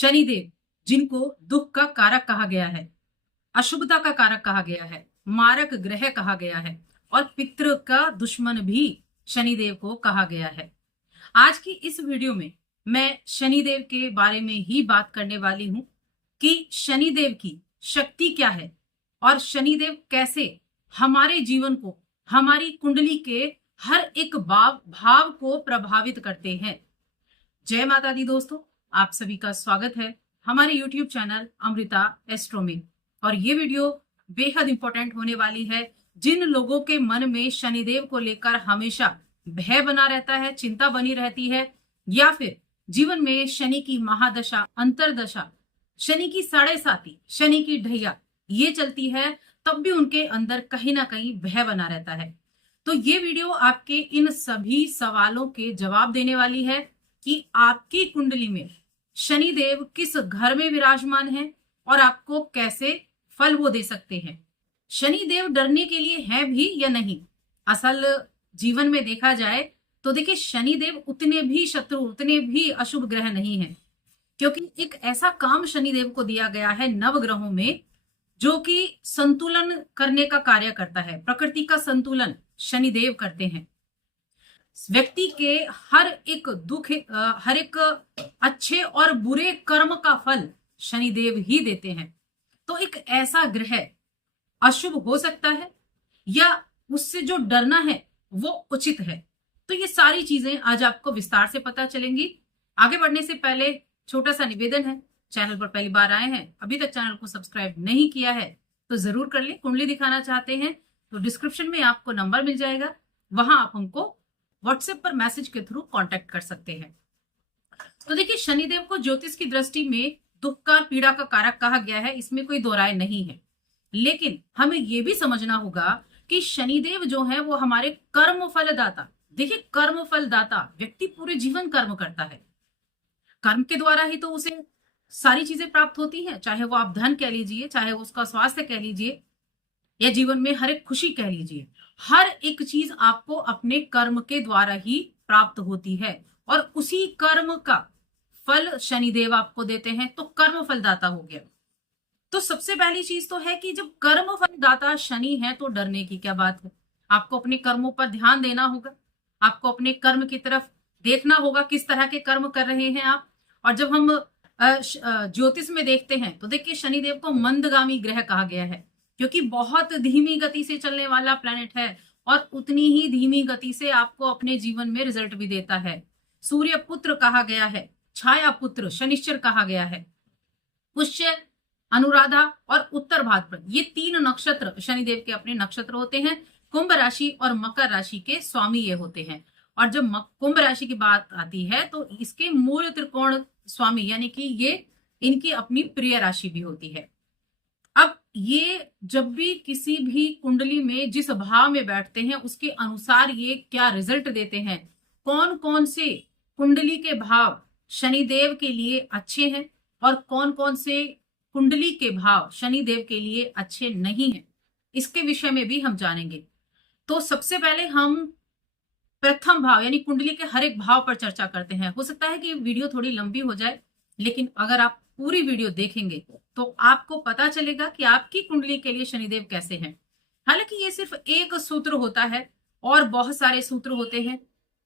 शनिदेव, जिनको दुख का कारक कहा गया है, अशुभता का कारक कहा गया है, मारक ग्रह कहा गया है और पितृ का दुश्मन भी शनिदेव को कहा गया है। आज की इस वीडियो में मैं शनिदेव के बारे में ही बात करने वाली हूं कि शनिदेव की शक्ति क्या है और शनिदेव कैसे हमारे जीवन को, हमारी कुंडली के हर एक भाव को प्रभावित करते हैं। जय माता दी दोस्तों, आप सभी का स्वागत है हमारे YouTube चैनल अमृता एस्ट्रो में। और ये वीडियो बेहद इंपॉर्टेंट होने वाली है जिन लोगों के मन में शनिदेव को लेकर हमेशा भय बना रहता है, चिंता बनी रहती है, या फिर जीवन में शनि की महादशा, अंतरदशा, शनि की साढ़े साती, शनि की ढैया ये चलती है, तब भी उनके अंदर कहीं ना कहीं भय बना रहता है। तो ये वीडियो आपके इन सभी सवालों के जवाब देने वाली है कि आपकी कुंडली में शनिदेव किस घर में विराजमान है और आपको कैसे फल वो दे सकते हैं। शनिदेव डरने के लिए है भी या नहीं? असल जीवन में देखा जाए तो देखिए, शनिदेव उतने भी शत्रु, उतने भी अशुभ ग्रह नहीं है, क्योंकि एक ऐसा काम शनिदेव को दिया गया है नवग्रहों में जो कि संतुलन करने का कार्य करता है। प्रकृति का संतुलन शनिदेव करते हैं। व्यक्ति के हर एक दुख, हर एक अच्छे और बुरे कर्म का फल शनिदेव ही देते हैं। तो एक ऐसा ग्रह अशुभ हो सकता है या उससे जो डरना है वो उचित है? तो ये सारी चीजें आज आपको विस्तार से पता चलेंगी। आगे बढ़ने से पहले छोटा सा निवेदन है, चैनल पर पहली बार आए हैं, अभी तक चैनल को सब्सक्राइब नहीं किया है तो जरूर कर ले। कुंडली दिखाना चाहते हैं तो डिस्क्रिप्शन में आपको नंबर मिल जाएगा, वहां आप हमको व्हाट्सएप पर मैसेज के थ्रू कांटेक्ट कर सकते हैं। तो देखिए, शनिदेव को ज्योतिष की दृष्टि में दुख का, पीड़ा का कारक कहा गया है, इसमें कोई दो राय नहीं है। लेकिन हमें यह भी समझना होगा कि शनिदेव जो है वो हमारे कर्म फलदाता। देखिए, कर्म फलदाता व्यक्ति पूरे जीवन कर्म करता है, कर्म के द्वारा ही तो उसे सारी चीजें प्राप्त होती हैं, चाहे वो आप धन कह लीजिए, चाहे वो उसका स्वास्थ्य कह लीजिए, या जीवन में हर एक खुशी कह लीजिए। हर एक चीज आपको अपने कर्म के द्वारा ही प्राप्त होती है और उसी कर्म का फल शनिदेव आपको देते हैं। तो कर्म फलदाता हो गया। तो सबसे पहली चीज तो है कि जब कर्म फलदाता शनि है तो डरने की क्या बात है। आपको अपने कर्मों पर ध्यान देना होगा, आपको अपने कर्म की तरफ देखना होगा, किस तरह के कर्म कर रहे हैं आप। और जब हम ज्योतिष में देखते हैं तो देखिए, शनिदेव को मंदगामी ग्रह कहा गया है, क्योंकि बहुत धीमी गति से चलने वाला प्लैनेट है और उतनी ही धीमी गति से आपको अपने जीवन में रिजल्ट भी देता है। सूर्य पुत्र कहा गया है, छाया पुत्र शनिश्चर कहा गया है। पुष्य, अनुराधा और उत्तर भाद्रपद, ये तीन नक्षत्र शनिदेव के अपने नक्षत्र होते हैं। कुंभ राशि और मकर राशि के स्वामी ये होते हैं। और जब कुंभ राशि की बात आती है तो इसके मूल त्रिकोण स्वामी, यानी कि ये इनकी अपनी प्रिय राशि भी होती है। अब ये जब भी किसी भी कुंडली में जिस भाव में बैठते हैं उसके अनुसार ये क्या रिजल्ट देते हैं। कौन कौन से कुंडली के भाव शनिदेव के लिए अच्छे हैं और कौन कौन से कुंडली के भाव शनिदेव के लिए अच्छे नहीं हैं, इसके विषय में भी हम जानेंगे। तो सबसे पहले हम प्रथम भाव यानी कुंडली के हर एक भाव पर चर्चा करते हैं। हो सकता है कि वीडियो थोड़ी लंबी हो जाए, लेकिन अगर आप पूरी वीडियो देखेंगे तो आपको पता चलेगा कि आपकी कुंडली के लिए शनिदेव कैसे हैं। हालांकि ये सिर्फ एक सूत्र होता है और बहुत सारे सूत्र होते हैं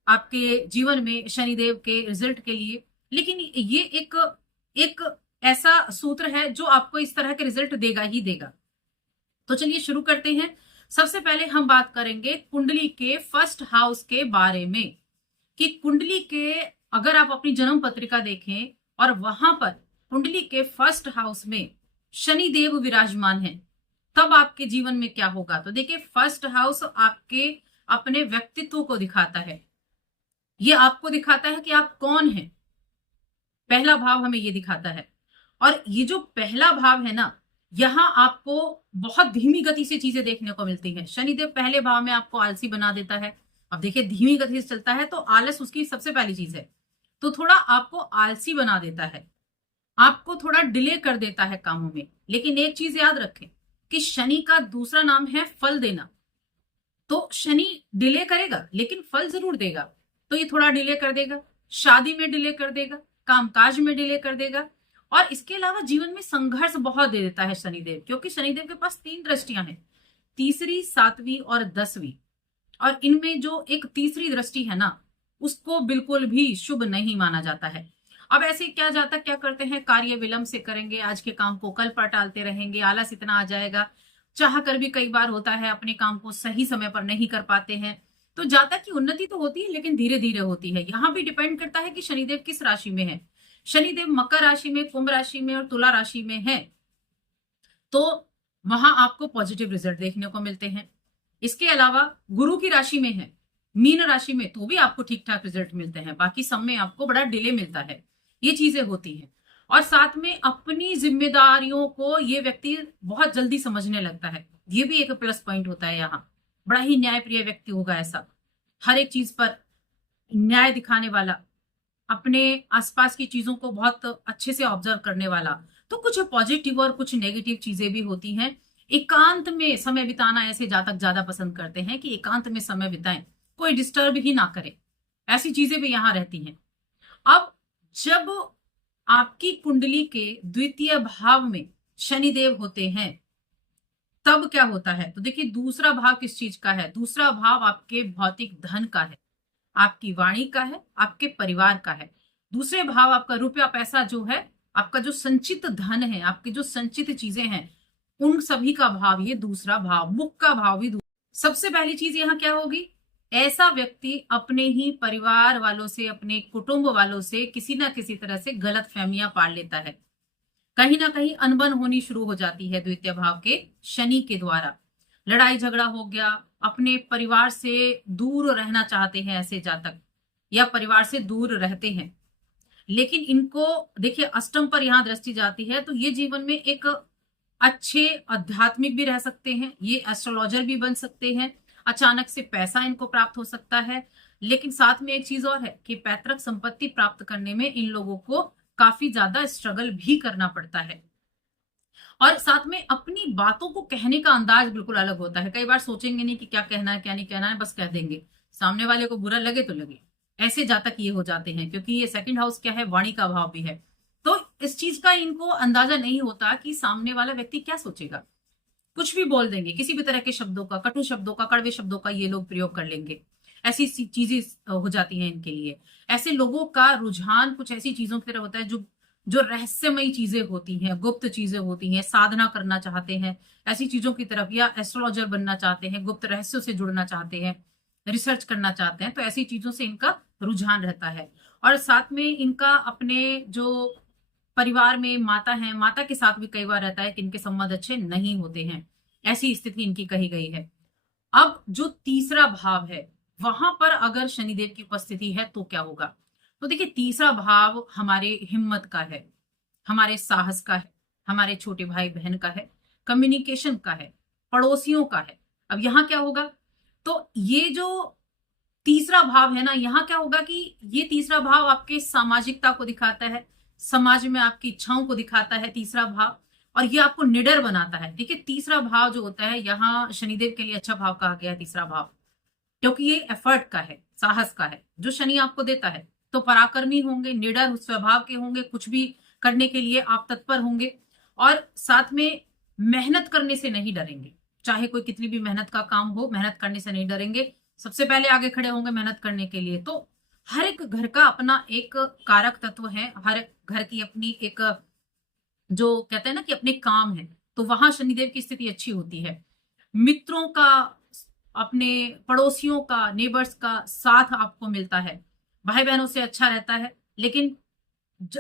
आपके जीवन में शनिदेव के रिजल्ट के लिए, लेकिन ये एक ऐसा सूत्र है जो आपको इस तरह के रिजल्ट देगा ही देगा। तो चलिए शुरू करते हैं। सबसे पहले हम बात करेंगे कुंडली के फर्स्ट हाउस के बारे में, कि कुंडली के अगर आप अपनी जन्म पत्रिका देखें और वहां पर कुंडली के फर्स्ट हाउस में शनिदेव विराजमान है, तब आपके जीवन में क्या होगा। तो देखिए, फर्स्ट हाउस आपके अपने व्यक्तित्व को दिखाता है, ये आपको दिखाता है कि आप कौन हैं। पहला भाव हमें ये दिखाता है। और ये जो पहला भाव है ना, यहां आपको बहुत धीमी गति से चीजें देखने को मिलती हैं। शनिदेव पहले भाव में आपको आलसी बना देता है। अब देखिए, धीमी गति से चलता है तो आलस उसकी सबसे पहली चीज है, तो थोड़ा आपको आलसी बना देता है, आपको थोड़ा डिले कर देता है कामों में। लेकिन एक चीज याद रखें कि शनि का दूसरा नाम है फल देना। तो शनि डिले करेगा लेकिन फल जरूर देगा। तो ये थोड़ा डिले कर देगा, शादी में डिले कर देगा, कामकाज में डिले कर देगा और इसके अलावा जीवन में संघर्ष बहुत दे देता है शनिदेव, क्योंकि शनिदेव के पास 3 दृष्टियां हैं, तीसरी, 7वीं और 10वीं। और इनमें जो एक तीसरी दृष्टि है ना, उसको बिल्कुल भी शुभ नहीं माना जाता है। अब ऐसे क्या करते हैं, कार्य विलंब से करेंगे, आज के काम को कल पर टालते रहेंगे, आलस इतना आ जाएगा, चाह कर भी कई बार होता है अपने काम को सही समय पर नहीं कर पाते हैं। तो जातक की उन्नति तो होती है लेकिन धीरे धीरे होती है। यहाँ भी डिपेंड करता है कि शनिदेव किस राशि में है। शनिदेव मकर राशि में, कुंभ राशि में और तुला राशि में है तो वहां आपको पॉजिटिव रिजल्ट देखने को मिलते हैं। इसके अलावा गुरु की राशि में है, मीन राशि में, तो भी आपको ठीक ठाक रिजल्ट मिलते हैं, बाकी सब में आपको बड़ा डिले मिलता है। ये चीजें होती हैं। और साथ में अपनी जिम्मेदारियों को ये व्यक्ति बहुत जल्दी समझने लगता है, ये भी एक प्लस पॉइंट होता है। यहाँ बड़ा ही न्यायप्रिय व्यक्ति होगा, ऐसा हर एक चीज पर न्याय दिखाने वाला, अपने आसपास की चीजों को बहुत अच्छे से ऑब्जर्व करने वाला। तो कुछ पॉजिटिव और कुछ नेगेटिव चीजें भी होती हैं। एकांत में समय बिताना ऐसे जातक ज्यादा पसंद करते हैं कि एकांत में समय बिताएं, कोई डिस्टर्ब ही ना करे, ऐसी चीजें भी यहाँ रहती हैं। अब जब आपकी कुंडली के द्वितीय भाव में शनिदेव होते हैं तब क्या होता है, तो देखिए दूसरा भाव किस चीज का है, दूसरा भाव आपके भौतिक धन का है, आपकी वाणी का है, आपके परिवार का है। दूसरे भाव आपका रुपया पैसा जो है, आपका जो संचित धन है, आपकी जो संचित चीजें हैं, उन सभी का भाव ये दूसरा भाव, मुख का भाव भी सबसे पहली चीज यहाँ क्या होगी, ऐसा व्यक्ति अपने ही परिवार वालों से, अपने कुटुंब वालों से किसी ना किसी तरह से गलत फहमियां पाल लेता है। कहीं ना कहीं अनबन होनी शुरू हो जाती है द्वितीय भाव के शनि के द्वारा, लड़ाई झगड़ा हो गया, अपने परिवार से दूर रहना चाहते हैं ऐसे जातक, या परिवार से दूर रहते हैं। लेकिन इनको देखिए अष्टम पर यहाँ दृष्टि जाती है तो ये जीवन में एक अच्छे आध्यात्मिक भी रह सकते हैं, ये एस्ट्रोलॉजर भी बन सकते हैं, अचानक से पैसा इनको प्राप्त हो सकता है। लेकिन साथ में एक चीज और है कि पैतृक संपत्ति प्राप्त करने में इन लोगों को काफी ज्यादा स्ट्रगल भी करना पड़ता है। और साथ में अपनी बातों को कहने का अंदाज बिल्कुल अलग होता है। कई बार सोचेंगे नहीं कि क्या कहना है क्या नहीं कहना है, बस कह देंगे, सामने वाले को बुरा लगे तो लगे, ऐसे जातक ये हो जाते हैं। क्योंकि ये सेकंड हाउस क्या है, वाणी का भाव भी है, तो इस चीज का इनको अंदाजा नहीं होता कि सामने वाला व्यक्ति क्या सोचेगा। कुछ भी बोल देंगे, किसी भी तरह के शब्दों का, कटु शब्दों का, कड़वे शब्दों का ये लोग प्रयोग कर लेंगे। ऐसी चीजें हो जाती हैं इनके लिए। ऐसे लोगों का रुझान कुछ ऐसी चीजों की तरह होता है जो जो रहस्यमयी चीजें होती हैं, गुप्त चीजें होती हैं, साधना करना चाहते हैं ऐसी चीजों की तरफ, या एस्ट्रोलॉजर बनना चाहते हैं, गुप्त रहस्यों से जुड़ना चाहते हैं, रिसर्च करना चाहते हैं, तो ऐसी चीजों से इनका रुझान रहता है। और साथ में इनका अपने जो परिवार में माता है, माता के साथ भी कई बार रहता है कि इनके संबंध अच्छे नहीं होते हैं, ऐसी स्थिति इनकी कही गई है। अब जो तीसरा भाव है वहां पर अगर शनिदेव की उपस्थिति है तो क्या होगा, तो देखिए तीसरा भाव हमारे हिम्मत का है, हमारे साहस का है, हमारे छोटे भाई बहन का है, कम्युनिकेशन का है, पड़ोसियों का है। अब यहाँ क्या होगा, तो ये जो तीसरा भाव है ना, यहाँ क्या होगा कि ये तीसरा भाव आपके सामाजिकता को दिखाता है, समाज में आपकी इच्छाओं को दिखाता है तीसरा भाव, और ये आपको निडर बनाता है। देखिए तीसरा भाव जो होता है यहाँ शनिदेव के लिए अच्छा भाव कहा गया है तीसरा भाव, क्योंकि ये एफर्ट का है, साहस का है जो शनि आपको देता है। तो पराक्रमी होंगे, निडर स्वभाव के होंगे, कुछ भी करने के लिए आप तत्पर होंगे, और साथ में मेहनत करने से नहीं डरेंगे। चाहे कोई कितनी भी मेहनत का काम हो, मेहनत करने से नहीं डरेंगे, सबसे पहले आगे खड़े होंगे मेहनत करने के लिए। तो हर एक घर का अपना एक कारक तत्व है, हर घर की अपनी एक जो कहते हैं ना कि अपने काम है, तो वहां शनिदेव की स्थिति अच्छी होती है। मित्रों का, अपने पड़ोसियों का, नेबर्स का साथ आपको मिलता है, भाई बहनों से अच्छा रहता है। लेकिन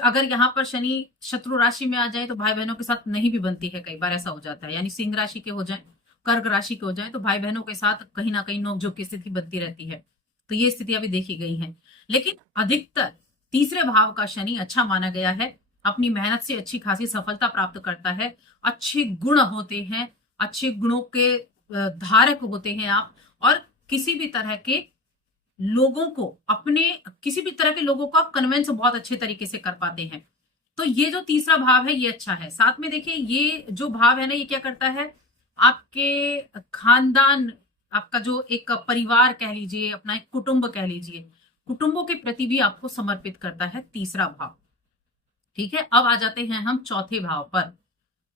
अगर यहाँ पर शनि शत्रु राशि में आ जाए तो भाई बहनों के साथ नहीं भी बनती है, कई बार ऐसा हो जाता है। यानी सिंह राशि के हो जाए, कर्क राशि के हो जाए, तो भाई बहनों के साथ कहीं ना कहीं नोकझोंक की स्थिति बनती रहती है। तो ये स्थितियां भी देखी गई हैं। लेकिन अधिकतर तीसरे भाव का शनि अच्छा माना गया है, अपनी मेहनत से अच्छी खासी सफलता प्राप्त करता है, अच्छे गुण होते हैं, अच्छे गुणों के धारक होते हैं आप, और किसी भी तरह के लोगों को, अपने किसी भी तरह के लोगों को आप कन्विंस बहुत अच्छे तरीके से कर पाते हैं। तो ये जो तीसरा भाव है ये अच्छा है। साथ में देखिए ये जो भाव है ना, ये क्या करता है, आपके खानदान, आपका जो एक परिवार कह लीजिए, अपना एक कुटुंब कह लीजिए, कुटुंबों के प्रति भी आपको समर्पित करता है तीसरा भाव। ठीक है, अब आ जाते हैं हम चौथे भाव पर।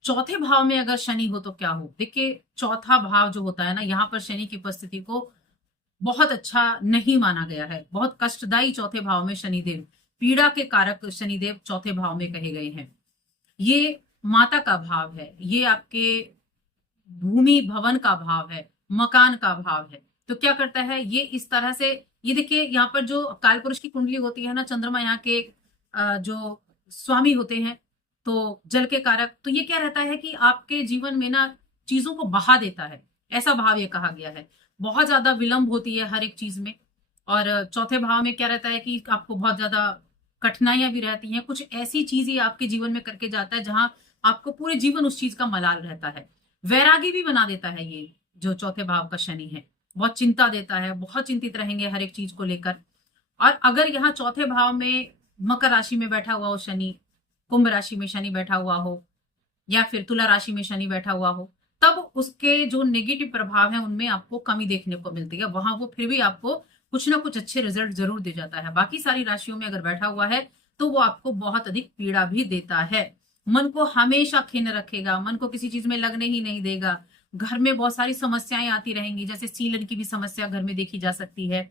चौथे भाव में अगर शनि हो तो क्या हो? देखिए, चौथा भाव जो होता है ना, यहाँ पर शनि की उपस्थिति को बहुत अच्छा नहीं माना गया है। बहुत कष्टदायी चौथे भाव में शनिदेव, पीड़ा के कारक शनिदेव चौथे भाव में कहे गए हैं। ये माता का भाव है, ये आपके भूमि भवन का भाव है, मकान का भाव है। तो क्या करता है ये इस तरह से, ये देखिए यहाँ पर जो कालपुरुष की कुंडली होती है ना, चंद्रमा यहाँ के जो स्वामी होते हैं, तो जल के कारक, तो ये क्या रहता है कि आपके जीवन में ना चीजों को बहा देता है, ऐसा भाव ये कहा गया है। बहुत ज्यादा विलंब होती है हर एक चीज में। और चौथे भाव में क्या रहता है कि आपको बहुत ज्यादा कठिनाइयां भी रहती हैं, कुछ ऐसी चीज ही आपके जीवन में करके जाता है जहां आपको पूरे जीवन उस चीज का मलाल रहता है। वैरागी भी बना देता है ये जो चौथे भाव का शनि है, बहुत चिंता देता है, बहुत चिंतित रहेंगे हर एक चीज को लेकर। और अगर यहाँ चौथे भाव में मकर राशि में बैठा हुआ हो शनि, कुंभ राशि में शनि बैठा हुआ हो, या फिर तुला राशि में शनि बैठा हुआ हो, तब उसके जो नेगेटिव प्रभाव है उनमें आपको कमी देखने को मिलती है। वहां वो फिर भी आपको कुछ ना कुछ अच्छे रिजल्ट जरूर दे जाता है। बाकी सारी राशियों में अगर बैठा हुआ है तो वो आपको बहुत अधिक पीड़ा भी देता है, मन को हमेशा खिन्न रखेगा, मन को किसी चीज में लगने ही नहीं देगा। घर में बहुत सारी समस्याएं आती रहेंगी, जैसे सीलन की भी समस्या घर में देखी जा सकती है,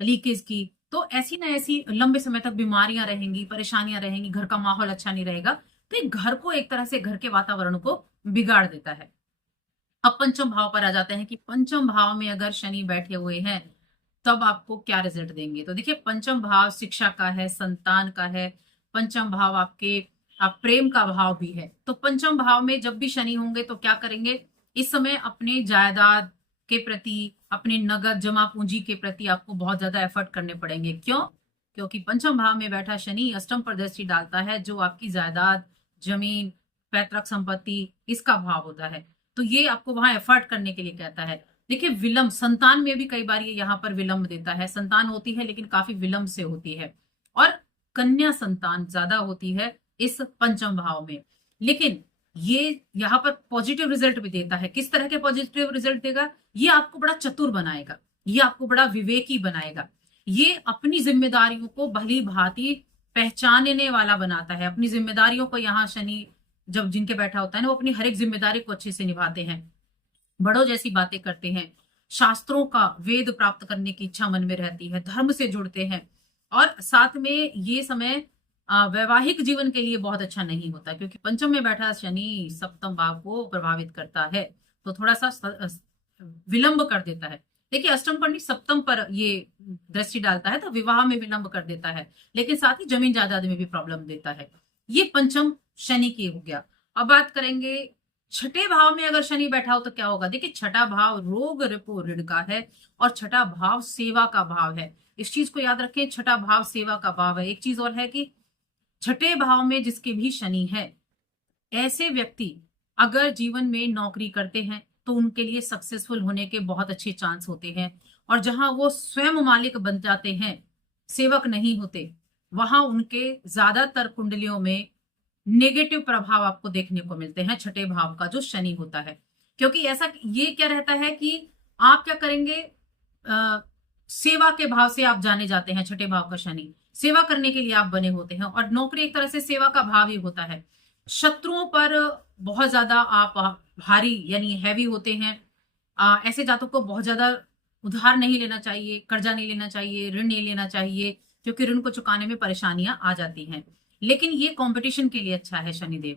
लीकेज की। तो ऐसी ना ऐसी लंबे समय तक बीमारियां रहेंगी, परेशानियां रहेंगी, घर का माहौल अच्छा नहीं रहेगा। तो ये घर को एक तरह से, घर के वातावरण को बिगाड़ देता है। अब पंचम भाव पर आ जाते हैं कि पंचम भाव में अगर शनि बैठे हुए हैं तब आपको क्या रिजल्ट देंगे। तो देखिए, पंचम भाव शिक्षा का है, संतान का है, पंचम भाव आपके आप प्रेम का भाव भी है। तो पंचम भाव में जब भी शनि होंगे तो क्या करेंगे, इस समय अपने जायदाद के प्रति, अपने नगद जमा पूंजी के प्रति आपको बहुत ज्यादा एफर्ट करने पड़ेंगे। क्यों? क्योंकि पंचम भाव में बैठा शनि अष्टम पर दृष्टि डालता है, जो आपकी जायदाद, जमीन, पैतृक संपत्ति, इसका भाव होता है। तो ये आपको वहां एफर्ट करने के लिए कहता है। देखिए, विलंब संतान में भी कई बार ये यहाँ पर विलंब देता है। संतान होती है लेकिन काफी विलंब से होती है, और कन्या संतान ज्यादा होती है इस पंचम भाव में। लेकिन ये यहाँ पर पॉजिटिव रिजल्ट भी देता है। किस तरह के पॉजिटिव रिजल्ट देगा? ये आपको बड़ा चतुर बनाएगा, ये आपको बड़ा विवेकी बनाएगा, ये अपनी जिम्मेदारियों को भली भांति पहचानने वाला बनाता है। अपनी जिम्मेदारियों को, यहाँ शनि जब जिनके बैठा होता है ना, वो अपनी हर एक जिम्मेदारी को अच्छे से निभाते हैं, बड़ों जैसी बातें करते हैं, शास्त्रों का वेद प्राप्त करने की इच्छा मन में रहती है, धर्म से जुड़ते हैं। और साथ में ये समय वैवाहिक जीवन के लिए बहुत अच्छा नहीं होता, क्योंकि पंचम में बैठा शनि सप्तम भाव को प्रभावित करता है, तो थोड़ा सा विलंब कर देता है। देखिए, अष्टम पर नहीं, सप्तम पर ये दृष्टि डालता है तो विवाह में विलंब कर देता है, लेकिन साथ ही जमीन जायदाद में भी प्रॉब्लम देता है। ये पंचम शनि की हो गया। अब बात करेंगे छठे भाव में अगर शनि बैठा हो तो क्या होगा। देखिए, छठा भाव रोग रिपु ऋण का है, और छठा भाव सेवा का भाव है। इस चीज को याद रखें, छठा भाव सेवा का भाव है। एक चीज और है कि छठे भाव में जिसके भी शनि है, ऐसे व्यक्ति अगर जीवन में नौकरी करते हैं तो उनके लिए सक्सेसफुल होने के बहुत अच्छे चांस होते हैं। और जहां वो स्वयं मालिक बन जाते हैं, सेवक नहीं होते, वहां उनके ज्यादातर कुंडलियों में नेगेटिव प्रभाव आपको देखने को मिलते हैं छठे भाव का जो शनि होता है। क्योंकि ऐसा ये क्या रहता है कि आप क्या करेंगे, सेवा के भाव से आप जाने जाते हैं। छठे भाव का शनि सेवा करने के लिए आप बने होते हैं, और नौकरी एक तरह से सेवा का भाव ही होता है। शत्रुओं पर बहुत ज्यादा आप भारी यानी हैवी होते हैं। ऐसे जातकों को बहुत ज्यादा उधार नहीं लेना चाहिए, कर्जा नहीं लेना चाहिए, ऋण नहीं लेना चाहिए, क्योंकि ऋण को चुकाने में परेशानियां आ जाती हैं। लेकिन ये कंपटीशन के लिए अच्छा है शनिदेव,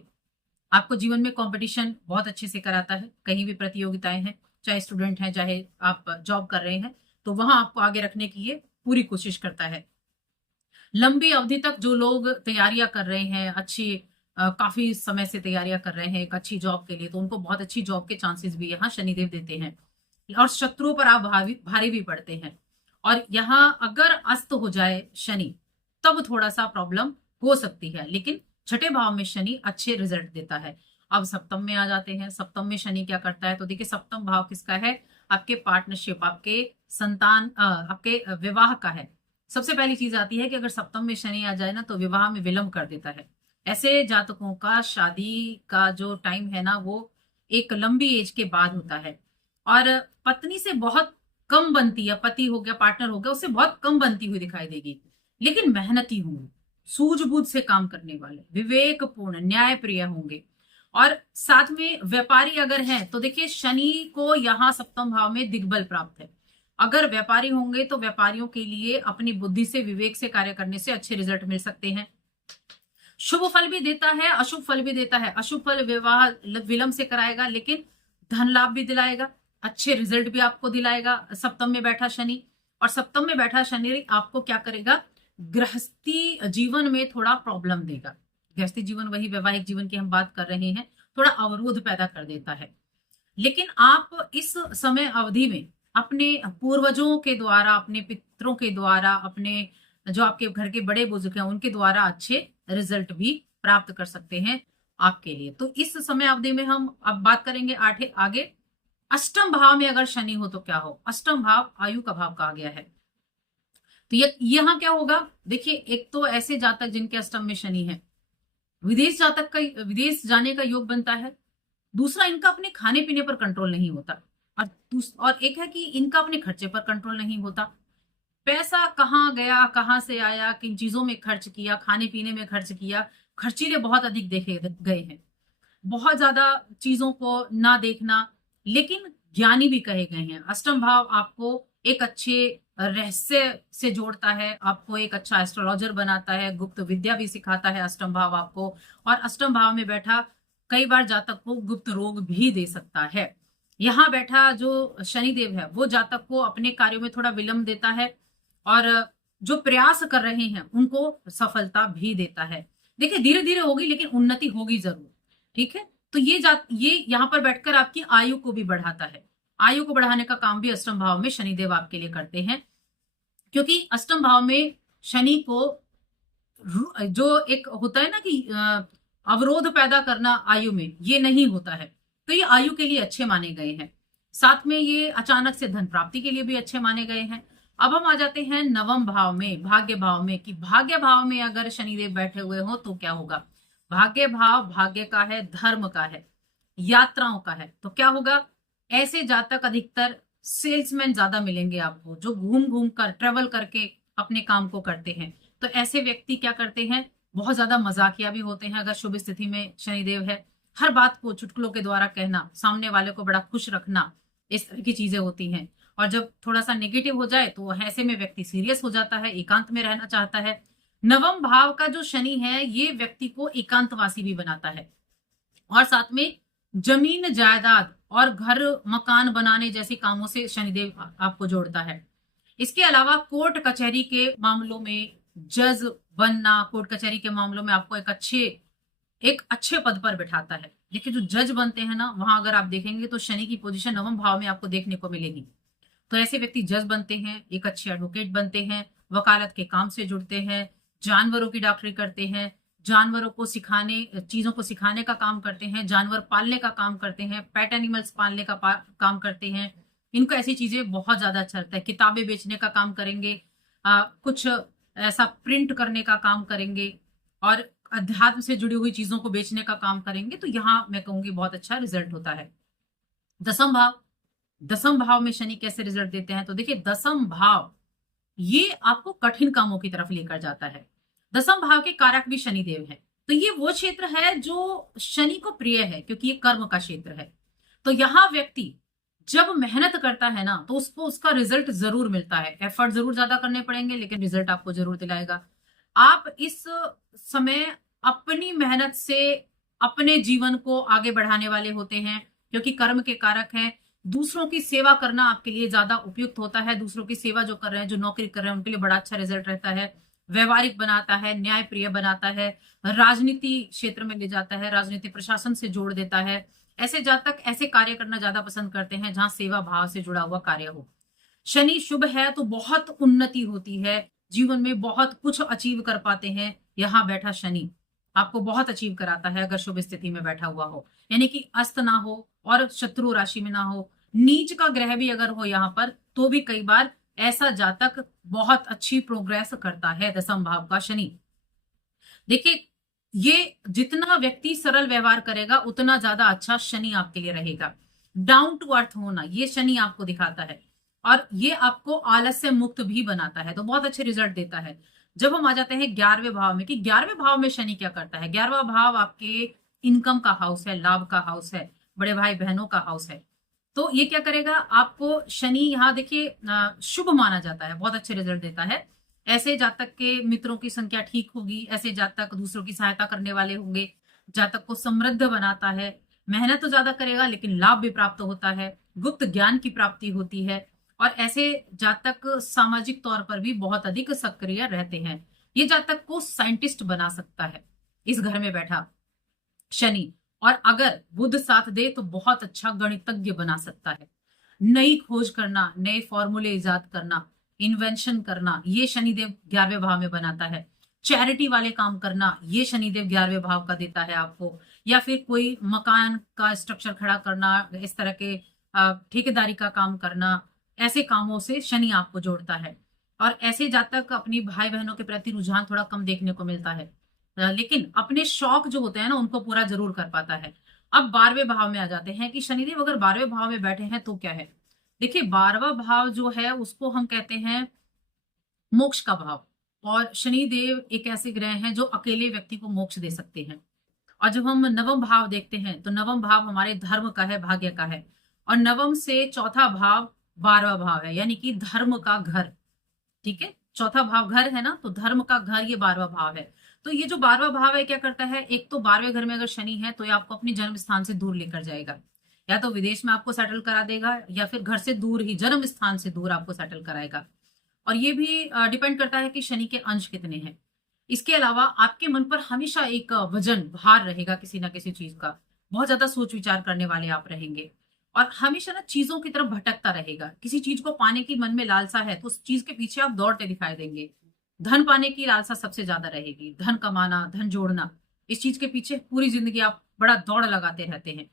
आपको जीवन में कंपटीशन बहुत अच्छे से कराता है। कहीं भी प्रतियोगिताएं हैं, चाहे स्टूडेंट हैं, चाहे आप जॉब कर रहे हैं, तो वहां आपको आगे रखने की ये पूरी कोशिश करता है। लंबी अवधि तक जो लोग तैयारियां कर रहे हैं, अच्छी काफी समय से तैयारियां कर रहे हैं एक अच्छी जॉब के लिए, तो उनको बहुत अच्छी जॉब के चांसेस भी यहाँ शनिदेव देते हैं। और शत्रुओं पर आप भारी भी पड़ते हैं। और यहाँ अगर अस्त हो जाए शनि, तब थोड़ा सा प्रॉब्लम हो सकती है, लेकिन छठे भाव में शनि अच्छे रिजल्ट देता है। अब सप्तम में आ जाते हैं। सप्तम में शनि क्या करता है, तो देखिए, सप्तम भाव किसका है, आपके पार्टनरशिप, आपके संतान, आपके विवाह का है। सबसे पहली चीज आती है कि अगर सप्तम में शनि आ जाए ना, तो विवाह में विलंब कर देता है। ऐसे जातकों का शादी का जो टाइम है ना, वो एक लंबी एज के बाद होता है, और पत्नी से बहुत कम बनती है, पति हो गया, पार्टनर हो गया, उससे बहुत कम बनती हुई दिखाई देगी, लेकिन मेहनती होंगे, सूझबूझ से काम करने वाले, विवेकपूर्ण, न्यायप्रिय होंगे। और साथ में व्यापारी अगर हैं तो देखिए शनि को यहाँ सप्तम भाव में दिग्बल प्राप्त है। अगर व्यापारी होंगे तो व्यापारियों के लिए अपनी बुद्धि से, विवेक से कार्य करने से अच्छे रिजल्ट मिल सकते हैं। शुभ फल भी देता है, अशुभ फल भी देता है। अशुभ फल विवाह विलंब से कराएगा, लेकिन धन लाभ भी दिलाएगा, अच्छे रिजल्ट भी आपको दिलाएगा सप्तम में बैठा शनि। और सप्तम में बैठा शनि आपको क्या करेगा, गृहस्थी जीवन में थोड़ा प्रॉब्लम देगा। गृहस्थी जीवन वही वैवाहिक जीवन की हम बात कर रहे हैं, थोड़ा अवरोध पैदा कर देता है। लेकिन आप इस समय अवधि में अपने पूर्वजों के द्वारा, अपने पितरों के द्वारा, अपने जो आपके घर के बड़े बुजुर्ग हैं उनके द्वारा अच्छे रिजल्ट भी प्राप्त कर सकते हैं आपके लिए। तो इस समय अवधि में हम अब बात करेंगे आगे अष्टम भाव में अगर शनि हो तो क्या हो। अष्टम भाव आयु का भाव कहा गया है। तो ये यहाँ क्या होगा, देखिए एक तो ऐसे जातक जिनके अष्टम में शनि है, विदेश जाने का योग बनता है। दूसरा, इनका अपने खाने पीने पर कंट्रोल नहीं होता। और एक है कि इनका अपने खर्चे पर कंट्रोल नहीं होता। पैसा कहाँ गया, कहाँ से आया, किन चीजों में खर्च किया, खाने पीने में खर्च किया, खर्चीले बहुत अधिक देखे गए हैं। बहुत ज्यादा चीजों को ना देखना, लेकिन ज्ञानी भी कहे गए हैं। अष्टम भाव आपको एक अच्छे रहस्य से जोड़ता है, आपको एक अच्छा एस्ट्रोलॉजर बनाता है, गुप्त विद्या भी सिखाता है अष्टम भाव आपको। और अष्टम भाव में बैठा कई बार जातक को गुप्त रोग भी दे सकता है। यहाँ बैठा जो शनिदेव है वो जातक को अपने कार्यों में थोड़ा विलंब देता है, और जो प्रयास कर रहे हैं उनको सफलता भी देता है। देखिए धीरे धीरे होगी, लेकिन उन्नति होगी जरूर। ठीक है, तो ये यहाँ पर बैठकर आपकी आयु को भी बढ़ाता है। आयु को बढ़ाने का काम भी अष्टम भाव में शनिदेव आपके लिए करते हैं, क्योंकि अष्टम भाव में शनि को जो एक होता है ना कि अवरोध पैदा करना आयु में, ये नहीं होता है। तो ये आयु के लिए अच्छे माने गए हैं। साथ में ये अचानक से धन प्राप्ति के लिए भी अच्छे माने गए हैं। अब हम आ जाते हैं नवम भाव में, भाग्य भाव में, कि भाग्य भाव में अगर शनिदेव बैठे हुए हो तो क्या होगा। भाग्य भाव भाग्य का है, धर्म का है, यात्राओं का है। तो क्या होगा, ऐसे जातक अधिकतर सेल्समैन ज्यादा मिलेंगे आपको, जो घूम घूम कर ट्रेवल करके अपने काम को करते हैं। तो ऐसे व्यक्ति क्या करते हैं, बहुत ज्यादा मजाकिया भी होते हैं। अगर शुभ स्थिति में शनिदेव है, हर बात को चुटकुलों के द्वारा कहना, सामने वाले को बड़ा खुश रखना, इस तरह की चीजें होती हैं। और जब थोड़ा सा नेगेटिव हो जाए तो ऐसे में व्यक्ति सीरियस हो जाता है, एकांत में रहना चाहता है। नवम भाव का जो शनि है ये व्यक्ति को एकांतवासी भी बनाता है, और साथ में जमीन जायदाद और घर मकान बनाने जैसे कामों से शनिदेव आपको जोड़ता है। इसके अलावा कोर्ट कचहरी के मामलों में जज बनना, कोर्ट कचहरी के मामलों में आपको एक अच्छे पद पर बिठाता है। देखिए जो जज बनते हैं ना, वहां अगर आप देखेंगे तो शनि की पोजीशन नवम भाव में आपको देखने को मिलेगी। तो ऐसे व्यक्ति जज बनते हैं, एक अच्छे एडवोकेट बनते हैं, वकालत के काम से जुड़ते हैं, जानवरों की डॉक्टरी करते हैं, जानवरों को चीजों को सिखाने का काम करते हैं, जानवर पालने का काम करते हैं, पेट एनिमल्स पालने का काम करते हैं। इनको ऐसी चीजें बहुत ज्यादा अच्छा लगता है। किताबें बेचने का काम करेंगे, कुछ ऐसा प्रिंट करने का काम करेंगे, और अध्यात्म से जुड़ी हुई चीजों को बेचने का काम करेंगे। तो यहाँ मैं कहूंगी बहुत अच्छा रिजल्ट होता है। दसम भाव में शनि कैसे रिजल्ट देते हैं, तो देखिए दसम भाव ये आपको कठिन कामों की तरफ लेकर जाता है। दसम भाव के कारक भी शनिदेव है, तो ये वो क्षेत्र है जो शनि को प्रिय है, क्योंकि ये कर्म का क्षेत्र है। तो यहाँ व्यक्ति जब मेहनत करता है ना, तो उसको उसका रिजल्ट जरूर मिलता है। एफर्ट जरूर ज्यादा करने पड़ेंगे, लेकिन रिजल्ट आपको जरूर दिलाएगा। आप इस समय अपनी मेहनत से अपने जीवन को आगे बढ़ाने वाले होते हैं, क्योंकि कर्म के कारक हैं। दूसरों की सेवा करना आपके लिए ज्यादा उपयुक्त होता है। दूसरों की सेवा जो कर रहे हैं, जो नौकरी कर रहे हैं, उनके लिए बड़ा अच्छा रिजल्ट रहता है। व्यवहारिक बनाता है, न्याय प्रिय बनाता है, राजनीति क्षेत्र में ले जाता है, राजनीति प्रशासन से जोड़ देता है। ऐसे जातक ऐसे कार्य करना ज्यादा पसंद करते हैं जहां सेवा भाव से जुड़ा हुआ कार्य हो। शनि शुभ है तो बहुत उन्नति होती है, जीवन में बहुत कुछ अचीव कर पाते हैं। यहाँ बैठा शनि आपको बहुत अचीव कराता है अगर शुभ स्थिति में बैठा हुआ हो, यानी कि अस्त ना हो और शत्रु राशि में ना हो, नीच का ग्रह भी अगर हो यहाँ पर, तो भी कई बार ऐसा जातक बहुत अच्छी प्रोग्रेस करता है। दसम भाव का शनि, देखिए ये जितना व्यक्ति सरल व्यवहार करेगा उतना ज्यादा अच्छा शनि आपके लिए रहेगा। डाउन टू अर्थ होना ये शनि आपको दिखाता है, और ये आपको आलस्य मुक्त भी बनाता है, तो बहुत अच्छे रिजल्ट देता है। जब हम आ जाते हैं 11वें भाव में कि 11वें भाव में शनि क्या करता है। 11वां भाव आपके इनकम का हाउस है, लाभ का हाउस है, बड़े भाई बहनों का हाउस है। तो ये क्या करेगा आपको शनि, यहाँ देखिए शुभ माना जाता है, बहुत अच्छे रिजल्ट देता है। ऐसे जातक के मित्रों की संख्या ठीक होगी, ऐसे जातक दूसरों की सहायता करने वाले होंगे, जातक को समृद्ध बनाता है। मेहनत तो ज्यादा करेगा लेकिन लाभ भी प्राप्त होता है, गुप्त ज्ञान की प्राप्ति होती है। और ऐसे जातक सामाजिक तौर पर भी बहुत अधिक सक्रिय रहते हैं। ये जातक को साइंटिस्ट बना सकता है इस घर में बैठा शनि। और अगर बुध साथ दे तो बहुत अच्छा गणितज्ञ बना सकता है। नई खोज करना, नए फॉर्मूले इजाद करना, इन्वेंशन करना, ये शनिदेव 11वें भाव में बनाता है। चैरिटी वाले काम करना, ये शनिदेव 11वें भाव का देता है आपको। या फिर कोई मकान का स्ट्रक्चर खड़ा करना, इस तरह के ठेकेदारी का काम करना, ऐसे कामों से शनि आपको जोड़ता है। और ऐसे जातक अपनी भाई बहनों के प्रति रुझान थोड़ा कम देखने को मिलता है, लेकिन अपने शौक जो होते हैं ना उनको पूरा जरूर कर पाता है। अब 12वें भाव में आ जाते हैं कि शनिदेव अगर 12वें भाव में बैठे हैं तो क्या है। देखिए 12वां भाव जो है उसको हम कहते हैं मोक्ष का भाव। और शनिदेव एक ऐसे ग्रह हैं जो अकेले व्यक्ति को मोक्ष दे सकते हैं। और जब हम नवम भाव देखते हैं तो नवम भाव हमारे धर्म का है, भाग्य का है। और नवम से चौथा भाव 12वां भाव है, यानी कि धर्म का घर। ठीक है, चौथा भाव घर है ना, तो धर्म का घर ये 12वां भाव है। तो ये जो 12वां भाव है क्या करता है, एक तो 12वें घर में अगर शनि है तो ये आपको अपनी जन्म स्थान से दूर लेकर जाएगा, या तो विदेश में आपको सेटल करा देगा या फिर घर से दूर ही जन्म स्थान से दूर आपको सेटल कराएगा। और ये भी डिपेंड करता है कि शनि के अंश कितने हैं। इसके अलावा आपके मन पर हमेशा एक वजन, भार रहेगा किसी ना किसी चीज का। बहुत ज्यादा सोच विचार करने वाले आप रहेंगे और हमेशा ना चीजों की तरफ भटकता रहेगा। किसी चीज को पाने की मन में लालसा है तो उस चीज के पीछे आप दौड़ते दिखाई देंगे। धन पाने की लालसा सबसे ज्यादा रहेगी, धन कमाना, धन जोड़ना, इस चीज के पीछे पूरी जिंदगी आप बड़ा दौड़ लगाते रहते हैं।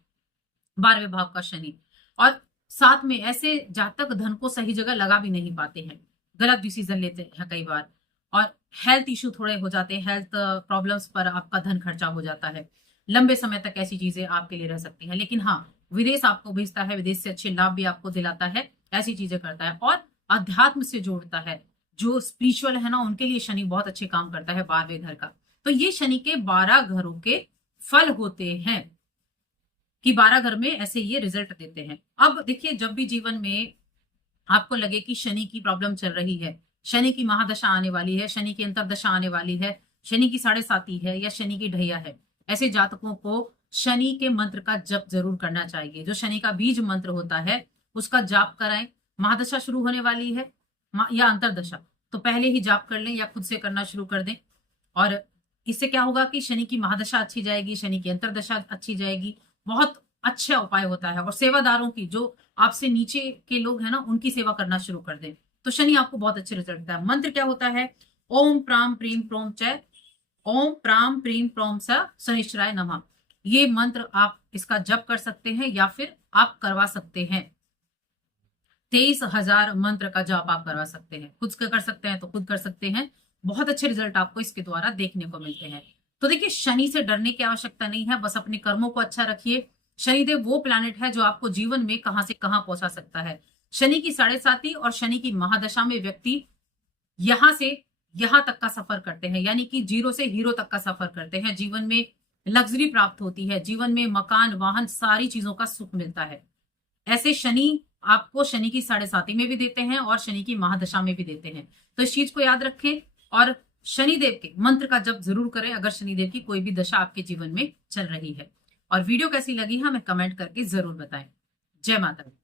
12वें भाव का शनि। और साथ में ऐसे जातक धन को सही जगह लगा भी नहीं पाते हैं, गलत डिसीजन लेते हैं कई बार। और हेल्थ इश्यू थोड़े हो जाते हैं, हेल्थ प्रॉब्लम्स पर आपका धन खर्चा हो जाता है। लंबे समय तक ऐसी चीजें आपके लिए रह सकती हैं। लेकिन हाँ, विदेश आपको भेजता है, विदेश से अच्छे लाभ भी आपको दिलाता है, ऐसी चीजें करता है। और अध्यात्म से जोड़ता है, जो स्पिरिचुअल है ना उनके लिए शनि बहुत अच्छे काम करता है 12वें घर का। तो ये शनि के 12 घरों के फल होते हैं कि 12 घर में ऐसे ये रिजल्ट देते हैं। अब देखिए, जब भी जीवन में आपको लगे कि शनि की प्रॉब्लम चल रही है, शनि की महादशा आने वाली है, शनि की अंतरदशा आने वाली है, शनि की 7.5 है या शनि की ढैया है, ऐसे जातकों को शनि के मंत्र का जप जरूर करना चाहिए। जो शनि का बीज मंत्र होता है उसका जाप कराएं। महादशा शुरू होने वाली है या अंतरदशा, तो पहले ही जाप कर लें या खुद से करना शुरू कर दें। और इससे क्या होगा कि शनि की महादशा अच्छी जाएगी, शनि की अंतरदशा अच्छी जाएगी। बहुत अच्छा उपाय होता है। और सेवादारों की, जो आपसे नीचे के लोग हैं ना, उनकी सेवा करना शुरू कर दें तो शनि आपको बहुत अच्छे रिजल्ट देता है। मंत्र क्या होता है, ओम प्राम प्रीम प्रोम च, ओम प्राम प्रीम प्रोम स शनिश्चराय नमः। ये मंत्र आप इसका जप कर सकते हैं या फिर आप करवा सकते हैं। 23,000 मंत्र का जाप आप करवा सकते हैं, खुद कर सकते हैं तो खुद कर सकते हैं। बहुत अच्छे रिजल्ट आपको इसके द्वारा देखने को मिलते हैं। तो देखिए, शनि से डरने की आवश्यकता नहीं है, बस अपने कर्मों को अच्छा रखिए। शनिदेव वो प्लैनेट है जो आपको जीवन में कहां से कहां पहुंचा सकता है। शनि की 7.5 और शनि की महादशा में व्यक्ति यहां से यहां तक का सफर करते हैं, यानी कि 0 से हीरो तक का सफर करते हैं। जीवन में लग्जरी प्राप्त होती है, जीवन में मकान, वाहन, सारी चीजों का सुख मिलता है। ऐसे शनि आपको शनि की 7.5 में भी देते हैं और शनि की महादशा में भी देते हैं। तो इस चीज को याद रखें और शनिदेव के मंत्र का जप जरूर करें अगर शनिदेव की कोई भी दशा आपके जीवन में चल रही है। और वीडियो कैसी लगी हमें कमेंट करके जरूर बताएं। जय माता दी।